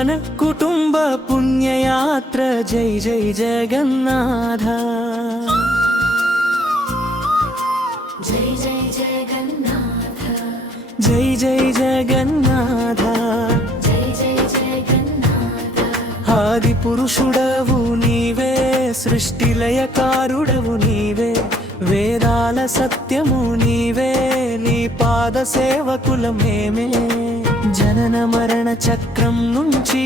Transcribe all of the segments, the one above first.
మన కుటుంబ పుణ్యయాత్ర జై జై జగన్నాథ జై జై జగన్నాథ జై జై జగన్నాథ జై జై జగన్నాథ ఆది పురుషుడవు నీవే సృష్టి లయకారుడవు నీవే వేదాల సత్యము నీవే నీ పాద సేవకులమేమే జనన మరణ చక్రం నుంచి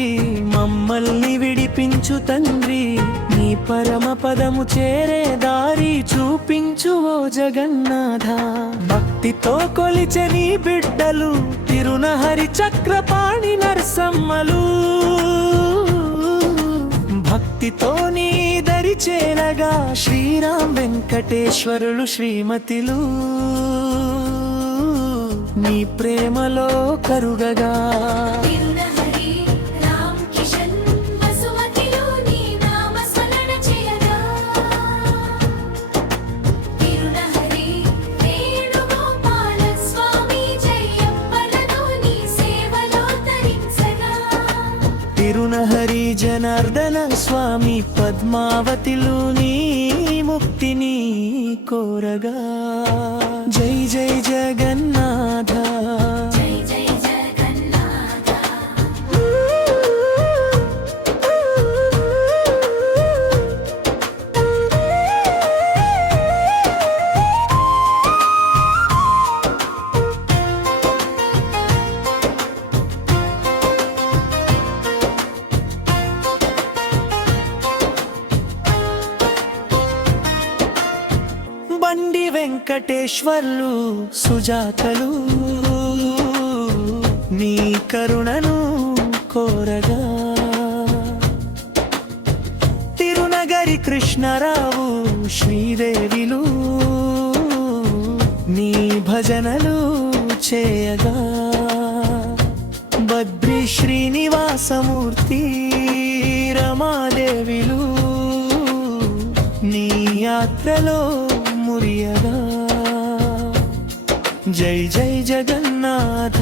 మమ్మల్ని విడిపించు తండ్రి నీ పరమ పదము చేరే దారి చూపించు ఓ జగన్నాథ భక్తితో కొలిచె నీ బిడ్డలు తిరునహరి చక్రపాణి నరసమ్మలు భక్తితో నీ దరి చేరగా శ్రీరామ్ వెంకటేశ్వరులు శ్రీమతిలు నీ ప్రేమలో కరుగగా తిరునహరి రామ్ కిషన్ వసుమతిలో నీ నామ స్మరణ చేయగా తిరునహరి వేణుగోపాల స్వామి జయప్పలను నీ సేవలో తరించగా తిరునహరి జనార్దన స్వామి పద్మావతిలు నీ ముక్తిని కోరగా జై జై జగన్నాథ జై జై జగన్నాథ బండి వెంకటేశ్వర్లు సుజాతలు నీ కరుణను కోరగా తిరునగరి కృష్ణరావు శ్రీదేవిలు నీ భజనలు చేయగా బద్రి శ్రీనివాసమూర్తి రమాదేవిలు నీ యాత్రలో మురియగా జై జై జగన్నాథ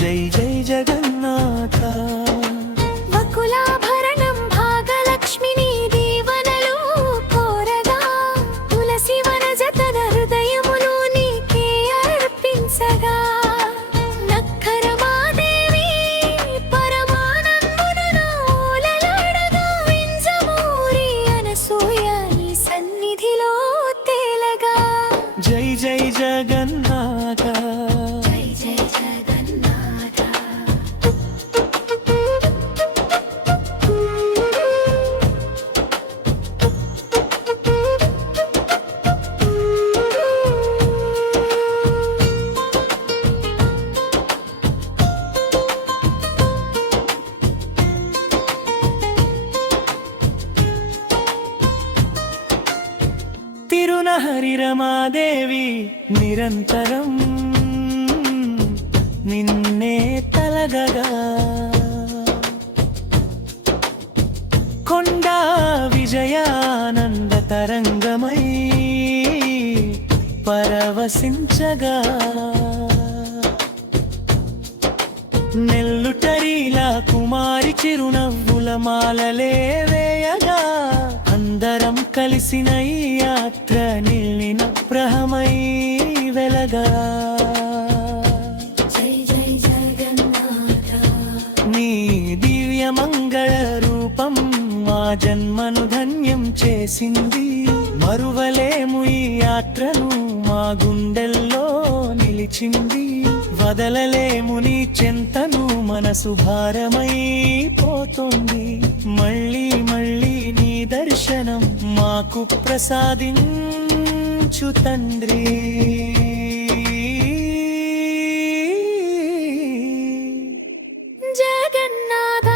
జై జై జగన్నాథ వకులాభరణం భాగలక్ష్మిని దీవనలు కోరగా తులసి వనజతన హృదయమును నీకే అర్పించగా నక్కరమాదేవి పరమానందును ఓలలాడగా వింజమూరి అనసూయ నీ సన్నిధిలో తేలగా జై జై జగన్నాథ జై జై జగన్నాథ తిరునహరి రమాదేవి నిరంతరం నిన్నే తలగగా కొండా విజయానంద తరంగమై పరవశించగా నెల్లుటరిలా కుమారి చిరునవ్వుల మాలలే వేయగా అందరం కలిసిన ఈ యాత్ర నిల్లిన ప్రహమై వెలగా జై జై జగన్నాథ నీ దివ్య మంగళ రూపం మా జన్మను ధన్యం చేసింది మరువలేము ఈ యాత్రను మా గుండెల్లో నిలిచింది వదలలేము నీ చెంతను మనసు భారమైపోతుంది మళ్ళీ మళ్ళీ నీ దర్శనం మాకు ప్రసాదించు తండ్రి జగన్నాథ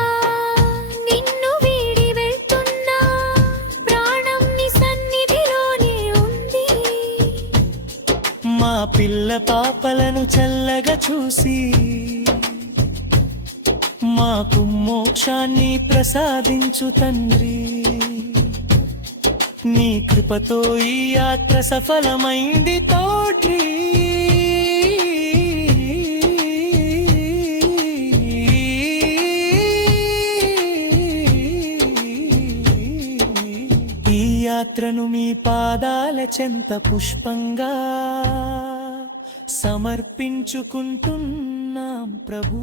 నిన్ను వీడి వెళ్తున్నా ప్రాణం నీ సన్నిధిలోనే ఉంది మా పిల్ల పాపలను చల్లగా చూసి మాకు మోక్షాన్ని ప్రసాదించు తండ్రి నీ కృపతో ఈ యాత్ర సఫలమైంది తోడ్రి యాత్రను మీ పాదాల చెంత పుష్పంగా సమర్పించుకుంటున్నాం ప్రభు.